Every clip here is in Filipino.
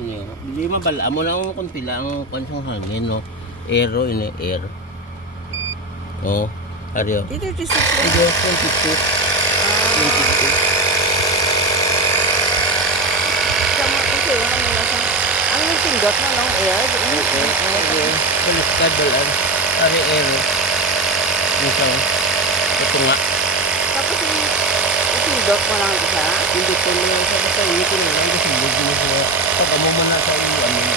niya. Hindi mabala mo na kung pila ang pansang hangin, no? Aero ini air. Oh, ariyo. Dito 22. Dito 22. 22. Sama kasi ano nasa. Ang pindot na lang air. Okay. Kulit ka doon. Ari aero. Isang ito nga. Tapos pindot mo lang isa. Pindot mo lang sa basta initin mo lang kasi hindi mo siya. Pag amo man na sa iyo, ano na.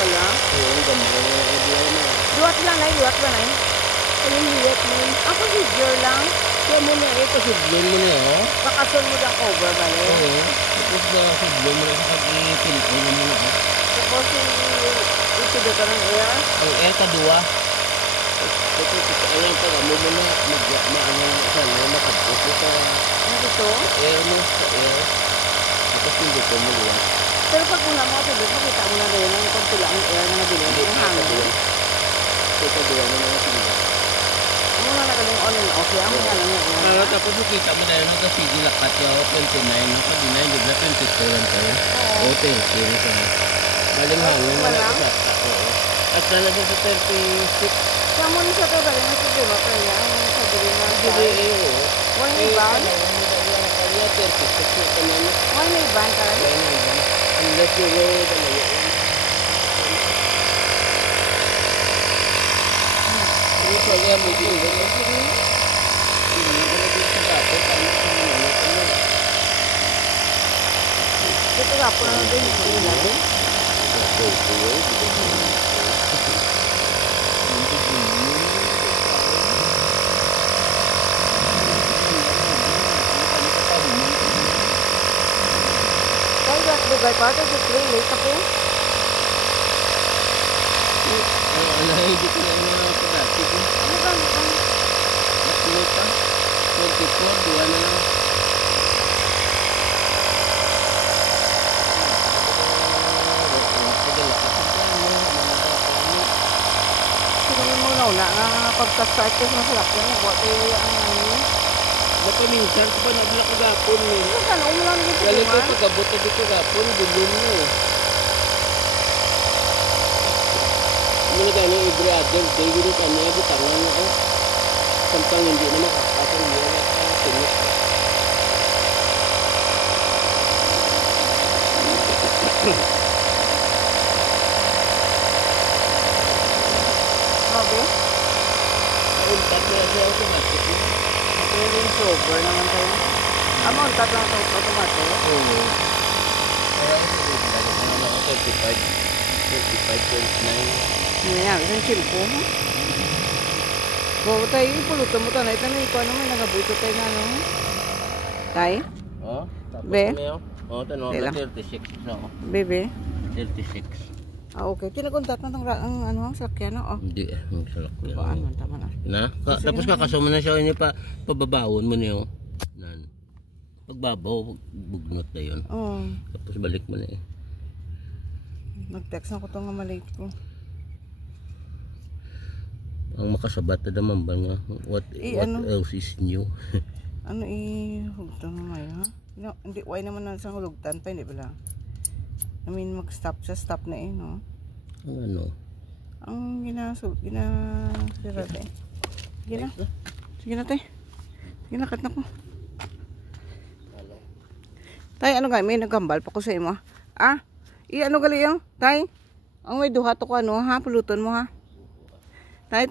Wala. Oo, gamay. Duwat lang ay, duwat lang ay. Ayun liwat mo. Ako figure lang. Kaya mo na ito, sublon mo na oh. Kakasol mo lang over ba eh? Oo. Tapos na sublon mo na sa pag-i-pilipin mo na oh. Tapos ito dito ng air. Ang air ka duwa. Ito, ayan pa, mo mo na mag-ano sa na makapos ito. Ano dito? Air mo sa air. Tapos yung dito mo duwa. Pero pag una mo ito dito, makita mo na rin ang konti lang ang air na nabili. Ang hangin. Ito duwa mo na natin. Ano na nagaling on and off yan? Tapos makita mo na yun hanggang sige lakat yung 29. Pag 9, yung 22 lang tayo. Oo, 20 na tayo. Baling hangin mo na sa at na nasa sa 36. Kaya mo ni sa ito, dali na sa diba pa niya. Ang sabihin na Hindi, oo. Why may ban? Kaya 36 na kanina. Why may ban ka rin? Unless you go talaga. Ano pa kaya mo din? Ito nga po na din. Dugay pa ito, just late ako. Ano, hindi ko na yung pagkati ko. Ano ba? Matlo pa. 24, duwa na lang. Siguro mo na nga pagka-start ko sa salakyan, nagbuhat tayo ang ano. Baka minsan ko pa nagla ko gapon eh. Saan? Umulan dito Galing ko naman? pagkabot na dito gapon, bulong mo eh. Ano na gano'ng every other day, gano'n ka na, butangan ako. Sampang hindi na makakasang niya nakatinit. Grabe? Nauntat mo lang siya automatic. Pero yung sober naman tayo. Untat lang sa automatic? Oo. Kaya ako 35, 29. Ano yan? Isang chimpo mo? Bawa tayo, ipulutan mo tayo. Ito na ikaw naman, nagabuto tayo na ano. Tay? Oh, tapos Be? Oh, tanong na 36. No? Bebe? 36. Ah, okay. Kinakontat na itong ang sakyan, no? Oh. Hindi, ang salak ko Baan man, tama na. Na? Tapos kakasama na siya, hindi pa pababawon mo niyo. Nan. Pagbabaw, bugnot na yun. Oo. Tapos balik mo na eh. Nag-text na ko itong nga malate ko. Ang makasabat na naman ba nga? What else is new? Ano hugtan mo ngayon, ha? No, hindi, why naman na sa hulugtan pa, hindi ba lang? I mean, mag-stop sa stop na eh, no? Ang ano? Ang sira tayo. Sige na. Sige na tayo. Sige na, cut na ko. Tay, ano nga, may nagambal pa ko sa imo. Ah, ano gali yung? Tay, ang may duha to ko ano, ha? Pulutan mo, ha? Tay.